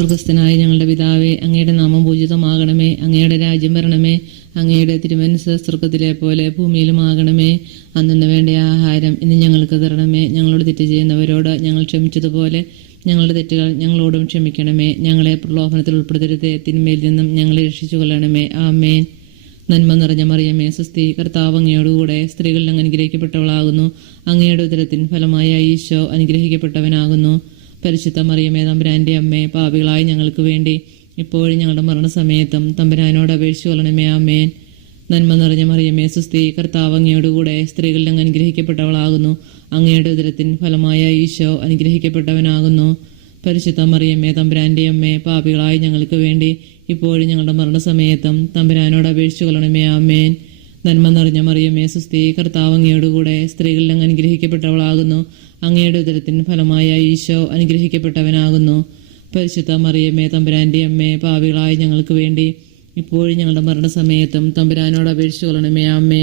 സ്വർഗസ്ഥനായ ഞങ്ങളുടെ പിതാവേ അങ്ങയുടെ നാമം പൂജിതമാകണമേ അങ്ങയുടെ രാജ്യം വരണമേ അങ്ങയുടെ തിരുമനസ് സ്വർഗത്തിലെ പോലെ ഭൂമിയിലും ആകണമേ. അന്നു വേണ്ട ആഹാരം ഇന്ന് ഞങ്ങൾക്ക് തരണമേ. ഞങ്ങളോട് തെറ്റ് ചെയ്യുന്നവരോട് ഞങ്ങൾ ക്ഷമിച്ചതുപോലെ ഞങ്ങളുടെ തെറ്റുകൾ ഞങ്ങളോടും ക്ഷമിക്കണമേ. ഞങ്ങളെ പ്രലോഭനത്തിൽ ഉൾപ്പെടുത്തരുതേ. തിന്മയിൽ നിന്നും ഞങ്ങളെ രക്ഷിച്ചു കൊള്ളണമേ ആമേൻ. നന്മ നിറഞ്ഞ മറിയമേ സുസ്ഥി കർത്താവ് അങ്ങയോടുകൂടെ സ്ത്രീകളിൽ അങ്ങ് അനുഗ്രഹിക്കപ്പെട്ടവളാകുന്നു. അങ്ങയുടെ ഉദരത്തിൻ ഫലമായ ഈശോ അനുഗ്രഹിക്കപ്പെട്ടവനാകുന്നു. പരിശുദ്ധ മറിയമേ തമ്പുരാന്റെ അമ്മേ പാപികളായ ഞങ്ങൾക്ക് വേണ്ടി ഇപ്പോഴും ഞങ്ങളുടെ മരണസമയത്തും തമ്പുരാനോട് അപേക്ഷിച്ചു കൊള്ളണമേ അമ്മേൻ നന്മ നിറഞ്ഞ മറിയമേ സുസ്ഥി കർത്താവ് അങ്ങയോടുകൂടെ സ്ത്രീകളിൽ അങ്ങ് അനുഗ്രഹിക്കപ്പെട്ടവളാകുന്നു. അങ്ങയുടെ ഉദരത്തിൻ ഫലമായ ഈശോ അനുഗ്രഹിക്കപ്പെട്ടവനാകുന്നു. പരിശുദ്ധ മറിയമ്മേ തമ്പുരാന്റെ അമ്മേ പാപികളായ ഞങ്ങൾക്ക് വേണ്ടി ഇപ്പോഴും ഞങ്ങളുടെ മരണസമയത്തും തമ്പുരാനോട് അപേക്ഷിച്ചു കൊള്ളണമേ ആമേൻ. നന്മ നിറഞ്ഞ മറിയമേ സുസ്ഥി കർത്താവ് അങ്ങയോടുകൂടെ സ്ത്രീകളിൽ അങ്ങ് അനുഗ്രഹിക്കപ്പെട്ടവളാകുന്നു. അങ്ങയുടെ ഉദരത്തിൻ ഫലമായ ഈശോ അനുഗ്രഹിക്കപ്പെട്ടവനാകുന്നു. പരിശുദ്ധ മറിയമ്മേ തമ്പുരാന്റെ അമ്മേ പാപികളായ ഞങ്ങൾക്ക് വേണ്ടി ഇപ്പോഴും ഞങ്ങളുടെ മരണസമയത്തും തമ്പുരാനോട് അപേക്ഷിച്ചു കൊള്ളണമേ അമ്മേ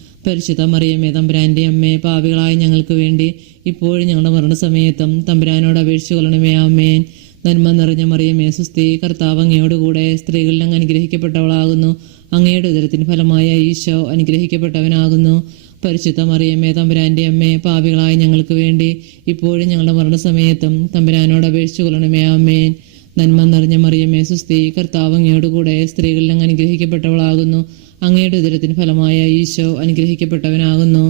പരിശുദ്ധ മറിയമ്മേ തമ്പുരാന്റെ അമ്മേ പാപികളായ ഞങ്ങൾക്ക് വേണ്ടി ഇപ്പോഴും ഞങ്ങളുടെ മരണസമയത്തും തമ്പുരാനോട് അപേക്ഷിച്ചു കൊള്ളണമേ അമ്മേൻ നന്മ നിറഞ്ഞ മറിയമേ സുസ്ഥി കർത്താവ് അങ്ങയോടുകൂടെ സ്ത്രീകളിൽ അങ്ങ് അനുഗ്രഹിക്കപ്പെട്ടവളാകുന്നു. അങ്ങയുടെ ഉദരത്തിന് ഫലമായ ഈശോ അനുഗ്രഹിക്കപ്പെട്ടവനാകുന്നു. പരിശുദ്ധ മറിയമ്മേ തമ്പുരാന്റെ അമ്മേ പാപികളായ ഞങ്ങൾക്ക് വേണ്ടി ഇപ്പോഴും ഞങ്ങളുടെ മരണസമയത്തും തമ്പുരാനോട് അപേക്ഷിച്ചു കൊള്ളണമേ അമ്മേൻ നന്മ നിറഞ്ഞ മറിയമ്മേ സുസ്ഥി കർത്താവ് അങ്ങയോടുകൂടെ സ്ത്രീകളിൽ അങ്ങ് അനുഗ്രഹിക്കപ്പെട്ടവളാകുന്നു. അങ്ങയുടെ ഉദരത്തിന് ഫലമായ ഈശോ അനുഗ്രഹിക്കപ്പെട്ടവനാകുന്നു.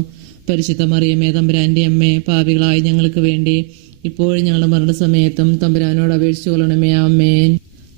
പരിശുദ്ധ മറിയമ്മേ തമ്പുരാന്റെ അമ്മേ പാപികളായി ഞങ്ങൾക്ക് വേണ്ടി ഇപ്പോഴും ഞങ്ങളുടെ മരണസമയത്തും തമ്പുരാനോട് അപേക്ഷിച്ചു കൊള്ളണമേ അമ്മേൻ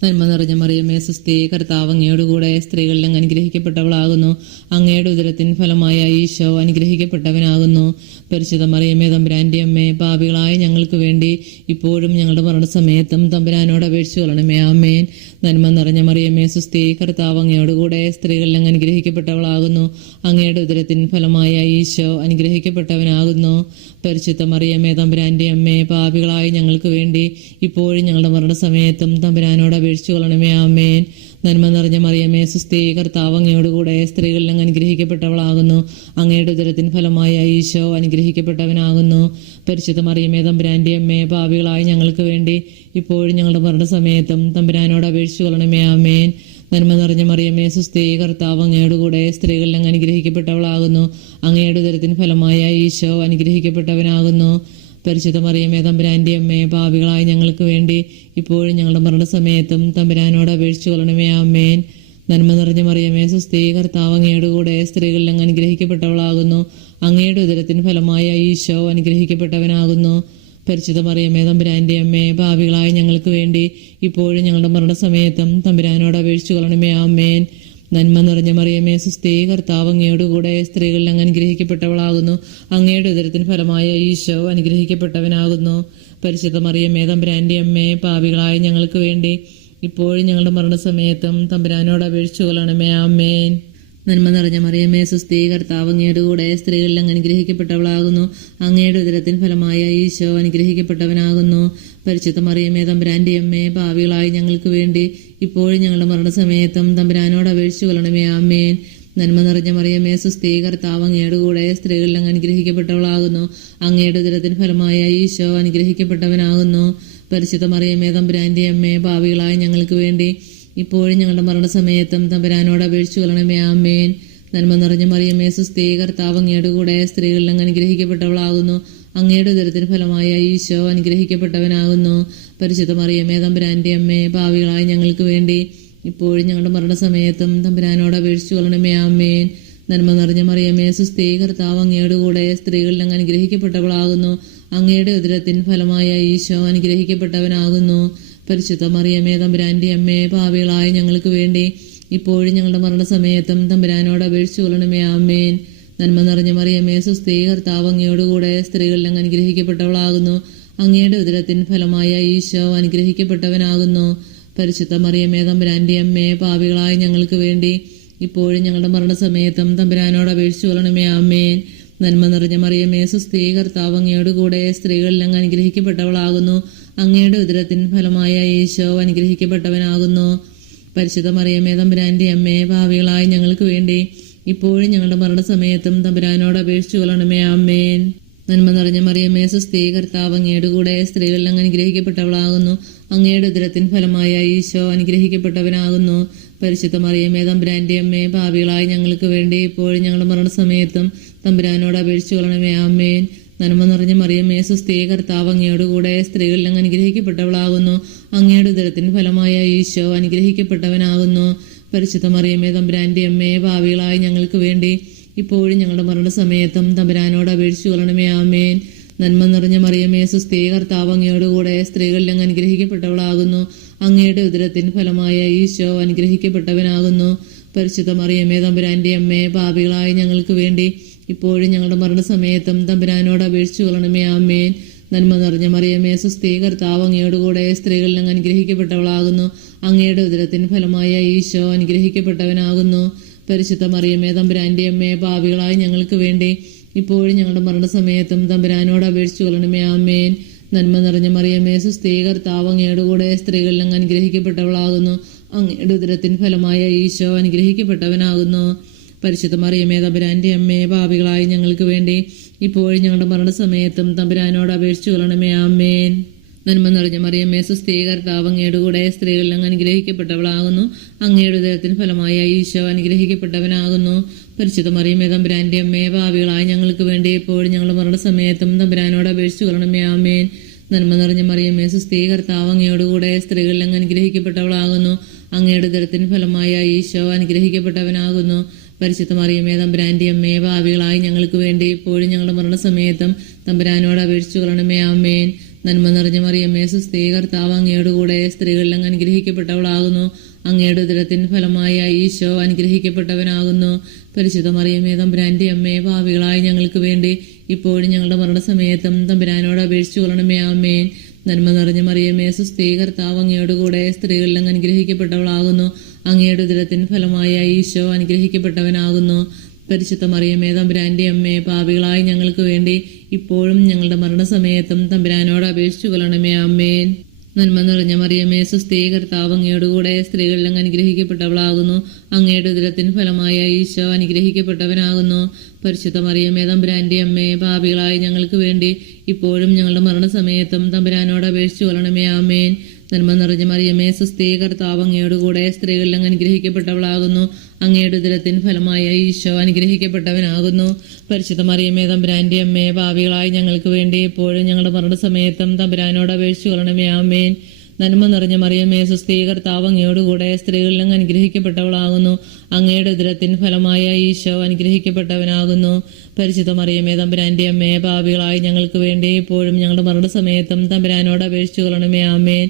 നന്മ നിറഞ്ഞ മറിയമ്മേ സുസ്ഥി കർത്താവ് അങ്ങയോടുകൂടെ സ്ത്രീകളിൽ അങ്ങ് അനുഗ്രഹിക്കപ്പെട്ടവളാകുന്നു. അങ്ങയുടെ ഉദരത്തിൻ ഫലമായ ഈശോ അനുഗ്രഹിക്കപ്പെട്ടവനാകുന്നു. പരിശുദ്ധ മറിയമ്മേ തമ്പുരാന്റെ അമ്മേ പാപികളായ ഞങ്ങൾക്ക് വേണ്ടി ഇപ്പോഴും ഞങ്ങളുടെ മരണസമയത്തും തമ്പുരാനോട് അപേക്ഷിച്ചു കൊള്ളണമേ ആമേൻ. നന്മ നിറഞ്ഞ മറിയമ്മേ സുസ്ഥി കർത്താവ് അങ്ങയോടുകൂടെ സ്ത്രീകളിൽ അനുഗ്രഹിക്കപ്പെട്ടവളാകുന്നു. അങ്ങയുടെ ഉദരത്തിൻ ഫലമായ ഈശോ അനുഗ്രഹിക്കപ്പെട്ടവനാകുന്നു. പരിശുദ്ധ മറിയമ്മേ തമ്പുരാന്റെ അമ്മേ പാപികളായ ഞങ്ങൾക്ക് വേണ്ടി ഇപ്പോഴും ഞങ്ങളുടെ മരണസമയത്തും തമ്പുരാനോട് അപേക്ഷിച്ചു കൊള്ളണമേ ആമേൻ. നന്മ നിറഞ്ഞ മറിയമ്മേ സുസ്ഥി കർത്താവ് അങ്ങയോടുകൂടെ സ്ത്രീകളിൽ അനുഗ്രഹിക്കപ്പെട്ടവളാകുന്നു. അങ്ങയുടെ ഉദരത്തിൻ ഫലമായ ഈശോ അനുഗ്രഹിക്കപ്പെട്ടവനാകുന്നു. പരിശുദ്ധ മറിയമ്മേ തമ്പുരാന്റെ അമ്മേ പാപികളായ ഞങ്ങൾക്ക് വേണ്ടി ഇപ്പോഴും ഞങ്ങളുടെ മരണസമയത്തും തമ്പുരാനോട് അപേക്ഷിച്ചു കൊള്ളണമേ ആമേൻ. നന്മ നിറഞ്ഞ മറിയമ്മേ സുസ്ഥേ കർത്താവ് അങ്ങയോടുകൂടെ സ്ത്രീകളിൽ അങ്ങ് അനുഗ്രഹിക്കപ്പെട്ടവളാകുന്നു. അങ്ങയുടെ ഉദരത്തിന് ഫലമായ ഈശോ അനുഗ്രഹിക്കപ്പെട്ടവനാകുന്നു. പരിശുദ്ധ മറിയമ്മേ തമ്പുരാന്റെ അമ്മേ പാപികളായ ഞങ്ങൾക്ക് വേണ്ടി ഇപ്പോഴും ഞങ്ങളുടെ മരണസമയത്തും തമ്പുരാനോട് അപേക്ഷിച്ചു കൊള്ളണമേ ആമേൻ. നന്മ നിറഞ്ഞ മറിയമേ സുസ്ഥേ കർത്താവ് അങ്ങയുടെ കൂടെ സ്ത്രീകളിൽ അങ്ങ് അനുഗ്രഹിക്കപ്പെട്ടവളാകുന്നു. അങ്ങയുടെ ഉദരത്തിന് ഫലമായ ഈശോ അനുഗ്രഹിക്കപ്പെട്ടവനാകുന്നു. പരിശുദ്ധ മറിയമ്മേ തമ്പുരാന്റെ അമ്മേ പാപികളായ ഞങ്ങൾക്ക് വേണ്ടി ഇപ്പോഴും ഞങ്ങളുടെ മരണസമയത്തും തമ്പുരാനോട് അപേക്ഷിച്ചു കൊള്ളണമേ അമ്മേൻ നന്മ നിറഞ്ഞ മറിയമേ സുസ്ഥേ കർത്താവ് അങ്ങയോടുകൂടെ സ്ത്രീകളിൽ അങ്ങ് അനുഗ്രഹിക്കപ്പെട്ടവളാകുന്നു. അങ്ങയുടെ ഉദരത്തിന് ഫലമായ ഈശോ അനുഗ്രഹിക്കപ്പെട്ടവനാകുന്നു. പരിശുദ്ധ മറിയമ്മേ തമ്പുരാന്റെ അമ്മേ പാപികളായ ഞങ്ങൾക്ക് വേണ്ടി ഇപ്പോഴും ഞങ്ങളുടെ മരണസമയത്തും തമ്പുരാനോട് അപേക്ഷിച്ചു കൊള്ളണമേ ആമേൻ. നന്മ നിറഞ്ഞ മറിയമ്മയെ സുസ്ഥീ കർത്താവ് അങ്ങയുടെ കൂടെ സ്ത്രീകളിൽ അങ്ങ് അനുഗ്രഹിക്കപ്പെട്ടവളാകുന്നു. അങ്ങയുടെ ഉദരത്തിൻ ഫലമായ ഈശോ അനുഗ്രഹിക്കപ്പെട്ടവനാകുന്നു. പരിശുദ്ധ മറിയമ്മേ തമ്പുരാന്റെ അമ്മേ ഭാവികളായി ഞങ്ങൾക്ക് വേണ്ടി ഇപ്പോഴും ഞങ്ങളുടെ മരണസമയത്തും തമ്പുരാനോട് അപേക്ഷിച്ചു കൊള്ളണമേ അമ്മേൻ നന്മ നിറഞ്ഞ മറിയമ്മയെ സുസ്ഥീ കർത്താവ് അങ്ങയുടെ കൂടെ സ്ത്രീകളിൽ അങ്ങ് അനുഗ്രഹിക്കപ്പെട്ടവളാകുന്നു. അങ്ങയുടെ ഉദരത്തിൻ ഫലമായ ഈശോ അനുഗ്രഹിക്കപ്പെട്ടവനാകുന്നു. പരിശുദ്ധ മറിയമ്മേ തമ്പുരാന്റെ അമ്മേ ഭാവികളായി ഞങ്ങൾക്ക് വേണ്ടി ഇപ്പോഴും ഞങ്ങളുടെ മരണസമയത്തും തമ്പുരാനോട് അപേക്ഷിച്ചു കൊള്ളണമേ ആമേൻ. നന്മ നിറഞ്ഞ മറിയമ്മേ സുസ്ഥി കർത്താവ് അങ്ങയുടെ കൂടെ സ്ത്രീകളിൽ അങ്ങ് അനുഗ്രഹിക്കപ്പെട്ടവളാകുന്നു. അങ്ങയുടെ ഉദരത്തിന് ഫലമായ ഈശോ അനുഗ്രഹിക്കപ്പെട്ടവനാകുന്നു. പരിശുദ്ധ മറിയമ്മേ തമ്പുരാന്റെ അമ്മേ പാവികളായ ഞങ്ങൾക്ക് വേണ്ടി ഇപ്പോഴും ഞങ്ങളുടെ മരണസമയത്തും തമ്പുരാനോട് അപേക്ഷിച്ചു കൊള്ളണമേ ആമേൻ. നന്മ നിറഞ്ഞ മറിയമ്മേ സുസ്ഥി കർത്താവ് അങ്ങയുടെ കൂടെ സ്ത്രീകളിൽ അങ്ങ് അനുഗ്രഹിക്കപ്പെട്ടവളാകുന്നു. അങ്ങയുടെ ഉദരത്തിൻ ഫലമായ ഈശോ അനുഗ്രഹിക്കപ്പെട്ടവനാകുന്നു. പരിശുദ്ധ മറിയമ്മേ തമ്പുരാന്റെ അമ്മയെ പാവികളായ ഞങ്ങൾക്ക് വേണ്ടി ഇപ്പോഴും ഞങ്ങളുടെ മരണസമയത്തും തമ്പുരാനോട് അപേക്ഷിച്ചു കൊള്ളണമേ ആമേൻ. നന്മ നിറഞ്ഞ മറിയമ്മേ സുസ്ഥി കർത്താവ് അങ്ങയോടുകൂടെ സ്ത്രീകളിൽ അങ്ങ് അനുഗ്രഹിക്കപ്പെട്ടവളാകുന്നു. അങ്ങയുടെ ഉദരത്തിൻ ഫലമായ ഈശോ അനുഗ്രഹിക്കപ്പെട്ടവനാകുന്നു. പരിശുദ്ധ മറിയമ്മേ തമ്പുരാന്റെ അമ്മയെ പാവികളായ ഞങ്ങൾക്ക് വേണ്ടി ഇപ്പോഴും ഞങ്ങളുടെ മരണസമയത്തും തമ്പുരാനോട് അപേക്ഷിച്ചു കൊള്ളണമേ ആമേൻ. നന്മ നിറഞ്ഞ മറിയമേ സുസ്ഥീ കർത്താവ് അങ്ങയോടുകൂടെ സ്ത്രീകളിൽ അങ്ങ് അനുഗ്രഹിക്കപ്പെട്ടവളാകുന്നു. അങ്ങയുടെ ഉദരത്തിൻ ഫലമായ ഈശോ അനുഗ്രഹിക്കപ്പെട്ടവനാകുന്നു. പരിശുദ്ധ മറിയമ്മേ തമ്പുരാന്റെ അമ്മേ ഭാവികളായി ഞങ്ങൾക്ക് വേണ്ടി ഇപ്പോഴും ഞങ്ങളുടെ മരണസമയത്തും തമ്പുരാനോട് അപേക്ഷിച്ചു കൊള്ളണമേ അമ്മേൻ നന്മ നിറഞ്ഞ മറിയമ്മേ സുസ്ഥീ കർത്താവ് അങ്ങയുടെ കൂടെ സ്ത്രീകളിൽ അങ്ങ് അനുഗ്രഹിക്കപ്പെട്ടവളാകുന്നു. അങ്ങയുടെ ഉദരത്തിൻ ഫലമായ ഈശോ അനുഗ്രഹിക്കപ്പെട്ടവനാകുന്നു. പരിശുദ്ധ മറിയമ്മേ തമ്പുരാന്റെ അമ്മേ ഭാവികളായി ഞങ്ങൾക്ക് വേണ്ടി ഇപ്പോഴും ഞങ്ങളുടെ മരണസമയത്തും തമ്പുരാനോട് അപേക്ഷിച്ചു കൊള്ളണമേ ആമേൻ. നന്മ നിറഞ്ഞ മറിയമേ സുസ്ഥീ കർത്താവ് അങ്ങയുടെ കൂടെ സ്ത്രീകളിൽ അങ്ങ് അനുഗ്രഹിക്കപ്പെട്ടവളാകുന്നു. അങ്ങയുടെ ഉദരത്തിന് ഫലമായ ഈശോ അനുഗ്രഹിക്കപ്പെട്ടവനാകുന്നു. പരിശുദ്ധ മറിയമേ തമ്പുരാന്റെ അമ്മയെ ഭാവികളായി ഞങ്ങൾക്ക് വേണ്ടി ഇപ്പോഴും ഞങ്ങളുടെ മരണസമയത്തും തമ്പുരാനോട് അപേക്ഷിച്ചു കൊള്ളണമേ ആമേൻ. നന്മ നിറഞ്ഞ മറിയമേ സുസ്ഥീ കർത്താവ് അങ്ങയോട് കൂടെ സ്ത്രീകളിൽ അങ്ങ് അനുഗ്രഹിക്കപ്പെട്ടവളാകുന്നു. അങ്ങയുടെ ഉദരത്തിന് ഫലമായ ഈശോ അനുഗ്രഹിക്കപ്പെട്ടവനാകുന്നു. പരിശുദ്ധ മറിയമേ തമ്പുരാന്റെ അമ്മയെ പാപികളായ ഞങ്ങൾക്ക് വേണ്ടി ഇപ്പോഴും ഞങ്ങളുടെ മരണസമയത്തും തമ്പുരാനോട് അപേക്ഷിച്ചു കൊള്ളണമേ ആമേൻ. നന്മ നിറഞ്ഞ മറിയമേ സുസ്ഥീ കർത്താവ് അങ്ങയോട് കൂടെ സ്ത്രീകളിൽ അങ്ങ് അനുഗ്രഹിക്കപ്പെട്ടവളാകുന്നു. അങ്ങയുടെ ഉദരത്തിന് ഫലമായ ഈശോ അനുഗ്രഹിക്കപ്പെട്ടവനാകുന്നു. പരിശുദ്ധ മറിയമേ തമ്പുരാന്റെ അമ്മയെ പാപികളായ ഞങ്ങൾക്ക് വേണ്ടി ഇപ്പോഴും ഞങ്ങളുടെ മരണസമയത്തും തമ്പുരാനോട് അപേക്ഷിച്ചു കൊള്ളണമേ ആമേൻ. നന്മ നിറഞ്ഞ മറിയമേ സുസ്ഥീ കർത്താവ് അങ്ങയുടെ കൂടെ സ്ത്രീകളിൽ അങ്ങ് അനുഗ്രഹിക്കപ്പെട്ടവളാകുന്നു. അങ്ങയുടെ ഉദരത്തിന് ഫലമായ ഈശോ അനുഗ്രഹിക്കപ്പെട്ടവനാകുന്നു. പരിശുദ്ധ മറിയമേ തമ്പുരാന്റെ അമ്മയെ പാപികളായി ഞങ്ങൾക്ക് വേണ്ടി ഇപ്പോഴും ഞങ്ങളുടെ മരണസമയത്തും തമ്പുരാനോട് അപേക്ഷിച്ചു കൊള്ളണമേ അമ്മേൻ നന്മ നിറഞ്ഞ മറിയമ്മേ സുസ്ഥീ കർത്താവ് അങ്ങയുടെ കൂടെ അങ്ങ് അനുഗ്രഹിക്കപ്പെട്ടവളാകുന്നു. അങ്ങയുടെ ഉദരത്തിന് ഫലമായി ഈശോ അനുഗ്രഹിക്കപ്പെട്ടവനാകുന്നു. പരിശുദ്ധ മറിയമ്മേ തമ്പുരാന്റെ അമ്മയെ ഭാവികളായ ഞങ്ങൾക്ക് വേണ്ടി ഇപ്പോഴും ഞങ്ങളുടെ മരണസമയത്തും തമ്പുരാനോട് അപേക്ഷിച്ചു കൊള്ളണമേ ആമേൻ. നന്മ നിറഞ്ഞ മറിയമ്മേ സുസ്ഥീ കർത്താവ് അങ്ങയോട് കൂടെ സ്ത്രീകളിൽ അങ്ങ് അനുഗ്രഹിക്കപ്പെട്ടവളാകുന്നു. അങ്ങയുടെ ഉദരത്തിന് ഫലമായ ഈശോ അനുഗ്രഹിക്കപ്പെട്ടവനാകുന്നു. പരിശുദ്ധ മറിയമ്മേ തമ്പുരാന്റെ അമ്മേ ഭാവികളായി ഞങ്ങൾക്ക് വേണ്ടി ഇപ്പോഴും ഞങ്ങളുടെ മരണസമയത്തും തമ്പുരാനോട് അപേക്ഷിച്ചു കൊള്ളണമേ അമ്മേൻ നന്മ നിറഞ്ഞ മറിയമ്മേ സുസ്ഥീ കർത്താവ് അങ്ങയുടെ കൂടെ സ്ത്രീകളിൽ അങ്ങ് അനുഗ്രഹിക്കപ്പെട്ടവളാകുന്നു. അങ്ങയുടെ ഉദരത്തിൻ ഫലമായ ഈശോ അനുഗ്രഹിക്കപ്പെട്ടവനാകുന്നു. പരിശുദ്ധ മറിയമ്മേ തമ്പുരാന്റെ അമ്മേ ഭാവികളായി ഞങ്ങൾക്ക് വേണ്ടി ഇപ്പോഴും ഞങ്ങളുടെ മരണസമയത്തും തമ്പുരാനോട് അപേക്ഷിച്ചു കൊള്ളണമേ അമ്മേൻ നന്മ നിറഞ്ഞ മറിയമ്മേ സുസ്ഥീ കർത്താവ് അങ്ങയുടെ കൂടെ സ്ത്രീകളിൽ അങ്ങ് അനുഗ്രഹിക്കപ്പെട്ടവളാകുന്നു. അങ്ങയുടെ ഉദരത്തിൻ ഫലമായ ഈശോ അനുഗ്രഹിക്കപ്പെട്ടവനാകുന്നു. പരിശുദ്ധ മറിയമ്മേ തമ്പുരാന്റെ അമ്മേ പാപികളായി ഞങ്ങൾക്ക് വേണ്ടി ഇപ്പോഴും ഞങ്ങളുടെ മരണസമയത്തും തമ്പുരാനോട് അപേക്ഷിച്ചു കൊള്ളണമേ അമ്മേൻ നന്മ നിറഞ്ഞ മറിയമ്മേ സുസ്ഥീ കർത്താവ് അങ്ങയുടെ കൂടെ സ്ത്രീകളിൽ അങ്ങ് അനുഗ്രഹിക്കപ്പെട്ടവളാകുന്നു. അങ്ങയുടെ ഉദരത്തിന് ഫലമായ ഈശോ അനുഗ്രഹിക്കപ്പെട്ടവനാകുന്നു. പരിശുദ്ധ മറിയമ്മേ തമ്പുരാന്റെ അമ്മേ പാപികളായി ഞങ്ങൾക്ക് വേണ്ടി ഇപ്പോഴും ഞങ്ങളുടെ മരണസമയത്തും തമ്പുരാനോട് അപേക്ഷിച്ചു കൊള്ളണമേ ആമേൻ. നന്മ നിറഞ്ഞ മറിയമേ സുസ്ഥീ കർത്താവ് അങ്ങയോടുകൂടെ സ്ത്രീകളിൽ അങ്ങ് അനുഗ്രഹിക്കപ്പെട്ടവളാകുന്നു. അങ്ങയുടെ ഉദരത്തിൻ ഫലമായ ഈശോ അനുഗ്രഹിക്കപ്പെട്ടവനാകുന്നു. പരിശുദ്ധ മറിയമ്മേ തമ്പുരാന്റെ അമ്മേ ഭാവികളായി ഞങ്ങൾക്ക് വേണ്ടി എപ്പോഴും ഞങ്ങളുടെ മരണസമയത്തും തമ്പുരാനോട് അപേക്ഷിച്ചു കൊള്ളണമേ ആമേൻ. നന്മ നിറഞ്ഞ മറിയമ്മേ സുസ്ഥീ കർത്താവ് അങ്ങയോട് കൂടെ സ്ത്രീകളിൽ അങ്ങ് അനുഗ്രഹിക്കപ്പെട്ടവളാകുന്നു. അങ്ങയുടെ ഉദരത്തിൻ ഫലമായ ഈശോ അനുഗ്രഹിക്കപ്പെട്ടവനാകുന്നു. പരിശുദ്ധ മറിയമ്മേ തമ്പുരാന്റെ അമ്മയെ ഭാവികളായി ഞങ്ങൾക്ക് വേണ്ടി ഇപ്പോഴും ഞങ്ങളുടെ മരണസമയത്തും തമ്പുരാനോട് അപേക്ഷിച്ചു കൊള്ളണമേ ആമേൻ.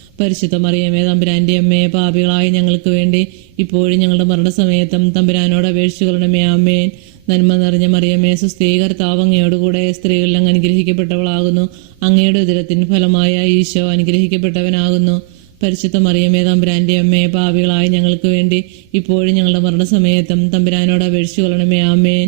പരിശുദ്ധ മറിയമ്മേ തമ്പുരാന്റെ അമ്മയെ പാപികളായ ഞങ്ങൾക്ക് വേണ്ടി ഇപ്പോഴും ഞങ്ങളുടെ മരണസമയത്തും തമ്പുരാനോട് അപേക്ഷിച്ചു അമ്മേൻ നന്മ നിറഞ്ഞ മറിയമ്മേ സുസ്ഥീകർത്താവങ്ങയോടുകൂടെ അങ്ങ് അനുഗ്രഹിക്കപ്പെട്ടവളാകുന്നു. അങ്ങയുടെ ഉദരത്തിന് ഫലമായ ഈശോ അനുഗ്രഹിക്കപ്പെട്ടവനാകുന്നു. പരിശുദ്ധ മറിയമ്മേ തമ്പുരാന്റെ അമ്മയെ പാപികളായ ഞങ്ങൾക്ക് വേണ്ടി ഇപ്പോഴും ഞങ്ങളുടെ മരണസമയത്തും തമ്പുരാനോട് അപേക്ഷിച്ചുകൊള്ളണമേ അമ്മേൻ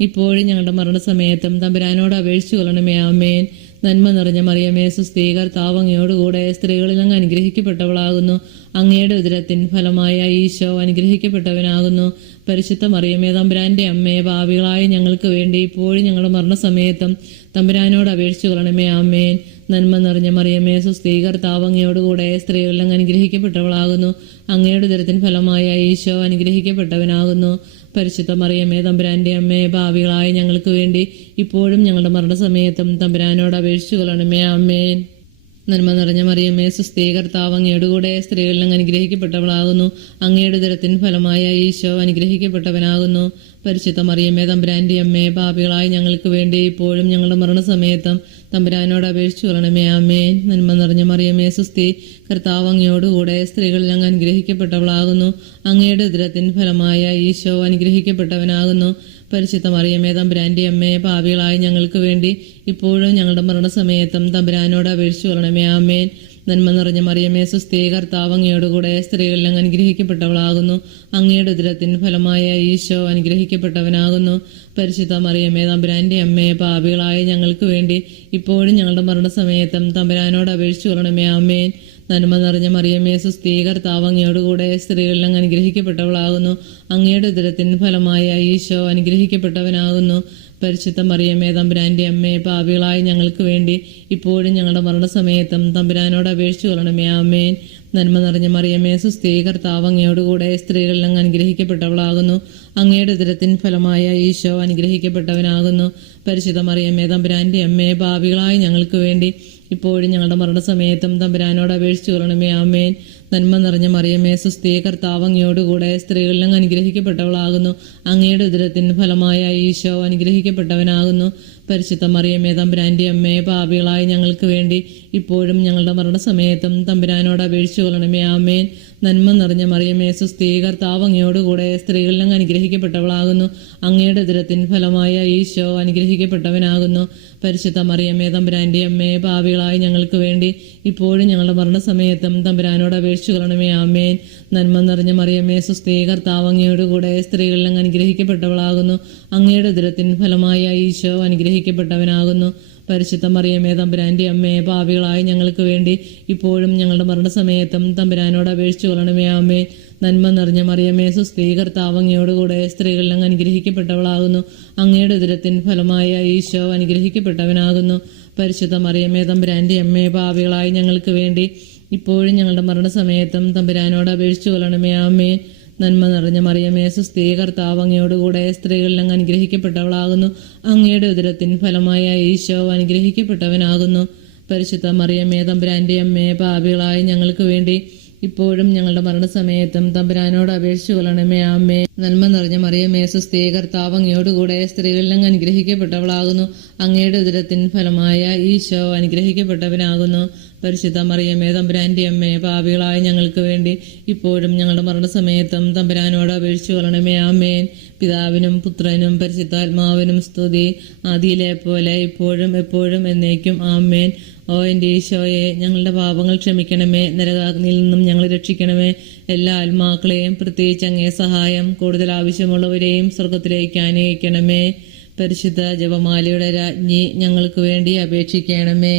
ഇപ്പോഴും ഞങ്ങളുടെ മരണസമയത്തും തമ്പുരാനോട് അപേക്ഷിച്ചു കൊള്ളണമേ ആമേൻ. നന്മ നിറഞ്ഞ മറിയമേ സുസ്ഥീകർ താവങ്ങയോടുകൂടെ സ്ത്രീകളിൽ അങ്ങ് അനുഗ്രഹിക്കപ്പെട്ടവളാകുന്നു. അങ്ങയുടെ ഉദരത്തിൻ ഫലമായ ഈശോ അനുഗ്രഹിക്കപ്പെട്ടവനാകുന്നു. പരിശുദ്ധ മറിയമേ തമ്പുരാന്റെ അമ്മയെ ഭാവികളായ ഞങ്ങൾക്ക് വേണ്ടി ഇപ്പോഴും ഞങ്ങളുടെ മരണസമയത്തും തമ്പുരാനോട് അപേക്ഷിച്ചു കൊള്ളണമേ ആമേൻ. നന്മ നിറഞ്ഞ മറിയമേ സുസ്ഥീകർ താവങ്ങയോടുകൂടെ സ്ത്രീകളിൽ അങ്ങ് അനുഗ്രഹിക്കപ്പെട്ടവളാകുന്നു. അങ്ങയുടെ ഉദരത്തിൻ ഫലമായ ഈശോ അനുഗ്രഹിക്കപ്പെട്ടവനാകുന്നു. പരിശുദ്ധ മറിയമ്മേ തമ്പുരാന്റെ അമ്മേ ഭാവികളായ ഞങ്ങൾക്ക് വേണ്ടി ഇപ്പോഴും ഞങ്ങളുടെ മരണസമയത്തും തമ്പുരാനോട് അപേക്ഷിച്ചു കൊള്ളണമേ അമ്മേൻ നന്മ നിറഞ്ഞ മറിയമ്മേ സുസ്ഥീ കർത്താവ് അങ്ങയുടെ കൂടെ സ്ത്രീകളിൽ അങ്ങ് അനുഗ്രഹിക്കപ്പെട്ടവളാകുന്നു. അങ്ങയുടെ ദുരത്തിൻ ഫലമായ ഈശോ അനുഗ്രഹിക്കപ്പെട്ടവനാകുന്നു. പരിശുദ്ധ മറിയമ്മേ തമ്പുരാന്റെ അമ്മേ പാപികളായ ഞങ്ങൾക്ക് വേണ്ടി ഇപ്പോഴും ഞങ്ങളുടെ മരണസമയത്തും തമ്പുരാനോട് അപേക്ഷിച്ചു പറയണമേ അമ്മേൻ നന്മ നിറഞ്ഞ മറിയമേ സുസ്ഥി. കർത്താവ് അങ്ങയോടുകൂടെ സ്ത്രീകളിൽ അങ്ങ് അനുഗ്രഹിക്കപ്പെട്ടവളാകുന്നു. അങ്ങയുടെ ഉദരത്തിൻ ഫലമായ ഈശോ അനുഗ്രഹിക്കപ്പെട്ടവനാകുന്നു. പരിശുദ്ധ മറിയമ്മേ തമ്പുരാന്റെ അമ്മയെ പാപികളായ ഞങ്ങൾക്ക് വേണ്ടി ഇപ്പോഴും ഞങ്ങളുടെ മരണസമയത്തും തമ്പുരാനോട് അപേക്ഷിച്ചു പറയണമേ ആമേൻ. നന്മ നിറഞ്ഞ മറിയമേ സുസ്ഥീ. കർത്താവ് അങ്ങയോടുകൂടെ അങ്ങ് അനുഗ്രഹിക്കപ്പെട്ടവളാകുന്നു. അങ്ങയുടെ ഉദരത്തിൻ ഫലമായ ഈശോ അനുഗ്രഹിക്കപ്പെട്ടവനാകുന്നു. പരിശുദ്ധ മറിയമ്മേ തമ്പുരാന്റെ അമ്മയെ പാപികളായ ഞങ്ങൾക്ക് വേണ്ടി ഇപ്പോഴും ഞങ്ങളുടെ മരണസമയത്തും തമ്പുരാനോട് അപേക്ഷിച്ചു കൊള്ളണമേ ആമേൻ. നന്മ നിറഞ്ഞ മറിയമ്മേ സുസ്ഥീ കർത്താവ് അങ്ങയോടുകൂടെ സ്ത്രീകളിൽ അങ്ങ് അനുഗ്രഹിക്കപ്പെട്ടവളാകുന്നു. അങ്ങയുടെ ഉദരത്തിന് ഫലമായ ഈശോ അനുഗ്രഹിക്കപ്പെട്ടവനാകുന്നു. പരിശുദ്ധ മറിയമ്മേ തമ്പുരാന്റെ അമ്മയെ പാപികളായ ഞങ്ങൾക്ക് വേണ്ടി ഇപ്പോഴും ഞങ്ങളുടെ മരണസമയത്തും തമ്പുരാനോട് അപേക്ഷിച്ചു കൊള്ളണമേ ആമേൻ. നന്മ നിറഞ്ഞ മറിയമ്മയെ സുസ്ഥീ കർത്താവ് അങ്ങയോടുകൂടെ സ്ത്രീകളിൽ അങ്ങ് അനുഗ്രഹിക്കപ്പെട്ടവളാകുന്നു. അങ്ങയുടെ ഉദരത്തിൻ ഫലമായ ഈശോ അനുഗ്രഹിക്കപ്പെട്ടവനാകുന്നു. പരിശുദ്ധ മറിയമ്മേ തമ്പുരാന്റെ അമ്മേ ഭാവികളായ ഞങ്ങൾക്ക് വേണ്ടി ഇപ്പോഴും ഞങ്ങളുടെ മരണസമയത്തും തമ്പുരാനോട് അപേക്ഷിച്ചു കൊള്ളണമേ അമ്മേൻ നന്മ നിറഞ്ഞ മറിയമ്മേ സുസ്ഥീ കർത്താവ് അങ്ങയോടുകൂടെ സ്ത്രീകളിൽ അങ്ങ് അനുഗ്രഹിക്കപ്പെട്ടവളാകുന്നു. അങ്ങയുടെ ഉദരത്തിൻ ഫലമായ ഈശോ അനുഗ്രഹിക്കപ്പെട്ടവനാകുന്നു. പരിശുദ്ധ മറിയമ്മേ തമ്പുരാന്റെ അമ്മയെ പാപികളായി ഞങ്ങൾക്ക് വേണ്ടി ഇപ്പോഴും ഞങ്ങളുടെ മരണസമയത്തും തമ്പുരാനോട് അപേക്ഷിച്ചു കൊള്ളണമേ ആമേൻ. നന്മ നിറഞ്ഞ മറിയമ്മേ സുസ്ഥീ കർത്താവ് അങ്ങയോടുകൂടെ സ്ത്രീകളിൽ അങ്ങ് അനുഗ്രഹിക്കപ്പെട്ടവളാകുന്നു. അങ്ങയുടെ ദുരത്തിൻ ഫലമായ ഈശോ അനുഗ്രഹിക്കപ്പെട്ടവനാകുന്നു. പരിശുദ്ധ മറിയമ്മേ തമ്പുരാന്റെ അമ്മയെ പാപികളായി ഞങ്ങൾക്ക് വേണ്ടി ഇപ്പോഴും ഞങ്ങളുടെ മരണസമയത്തും തമ്പുരാനോട് അപേക്ഷിച്ചു കൊള്ളണമേ ആമേൻ. നന്മ നിറഞ്ഞ മറിയമ്മേ സുസ്ഥീ കർത്താവ് അങ്ങയോടുകൂടെ സ്ത്രീകളിൽ അങ്ങ് അനുഗ്രഹിക്കപ്പെട്ടവളാകുന്നു. അങ്ങയുടെ ദുരത്തിൻ ഫലമായ ഈശോ അനുഗ്രഹിക്കപ്പെട്ടവനാകുന്നു. പരിശുദ്ധ മറിയമ്മേ തമ്പുരാന്റെ അമ്മയെ പാപികളായ ഞങ്ങൾക്ക് വേണ്ടി ഇപ്പോഴും ഞങ്ങളുടെ മരണസമയത്തും തമ്പുരാനോട് അപേക്ഷിച്ചു കൊള്ളണമേ അമ്മേ നന്മ നിറഞ്ഞ മറിയമ്മേ സുസ്ഥീ കർത്താവ് അങ്ങയോടുകൂടെ സ്ത്രീകളിൽ അങ്ങ് അനുഗ്രഹിക്കപ്പെട്ടവളാകുന്നു. അങ്ങയുടെ ദുരത്തിൻ ഫലമായ ഈശോ അനുഗ്രഹിക്കപ്പെട്ടവനാകുന്നു. പരിശുദ്ധ മറിയമ്മേ തമ്പുരാന്റെ അമ്മയെ പാപികളായ ഞങ്ങൾക്ക് വേണ്ടി ഇപ്പോഴും ഞങ്ങളുടെ മരണസമയത്തും തമ്പുരാനോട് അപേക്ഷിച്ചു കൊള്ളണമേ അമ്മേ നന്മ നിറഞ്ഞ മറിയമേ സുസ്ഥീ കർത്താവ് അങ്ങയോടുകൂടെ സ്ത്രീകളിൽ അങ്ങ് അനുഗ്രഹിക്കപ്പെട്ടവളാകുന്നു. അങ്ങയുടെ ഉദരത്തിൻ ഫലമായ ഈശോ അനുഗ്രഹിക്കപ്പെട്ടവനാകുന്നു. പരിശുദ്ധ മറിയമ്മേ തമ്പുരാന്റെ അമ്മയെ പാപികളായ ഞങ്ങൾക്ക് വേണ്ടി ഇപ്പോഴും ഞങ്ങളുടെ മരണസമയത്തും തമ്പുരാനോട് അപേക്ഷിച്ചു കൊള്ളണമേ അമ്മേ നന്മ നിറഞ്ഞ മറിയമേ സുസ്ഥീ കർത്താവ് അങ്ങയോടുകൂടെ സ്ത്രീകളിൽ അങ്ങ് അനുഗ്രഹിക്കപ്പെട്ടവളാകുന്നു. അങ്ങയുടെ ഉദരത്തിൻ ഫലമായ ഈശോ അനുഗ്രഹിക്കപ്പെട്ടവനാകുന്നു. പരിശുദ്ധ മറിയമ്മേ തമ്പുരാന്റെ അമ്മേ പാപികളായ ഞങ്ങൾക്ക് വേണ്ടി ഇപ്പോഴും ഞങ്ങളുടെ മരണസമയത്തും തമ്പുരാനോട് അപേക്ഷിച്ചു കൊള്ളണമേ ആമേൻ. പിതാവിനും പുത്രനും പരിശുദ്ധാത്മാവിനും സ്തുതി ആദിയിലെ പോലെ ഇപ്പോഴും എപ്പോഴും എന്നേക്കും ആമേൻ. ഓ എന്റെ ഈശോയെ ഞങ്ങളുടെ പാപങ്ങൾ ക്ഷമിക്കണമേ നരകാഗ്നിയിൽ നിന്നും ഞങ്ങളെ രക്ഷിക്കണമേ. എല്ലാ ആത്മാക്കളെയും പ്രത്യേകിച്ച് അങ്ങേ സഹായം കൂടുതൽ ആവശ്യമുള്ളവരെയും സ്വർഗത്തിലേക്ക് അനുഗ്രഹിക്കണമേ. പരിശുദ്ധ ജപമാലയുടെ രാജ്ഞി ഞങ്ങൾക്ക് വേണ്ടി അപേക്ഷിക്കണമേ.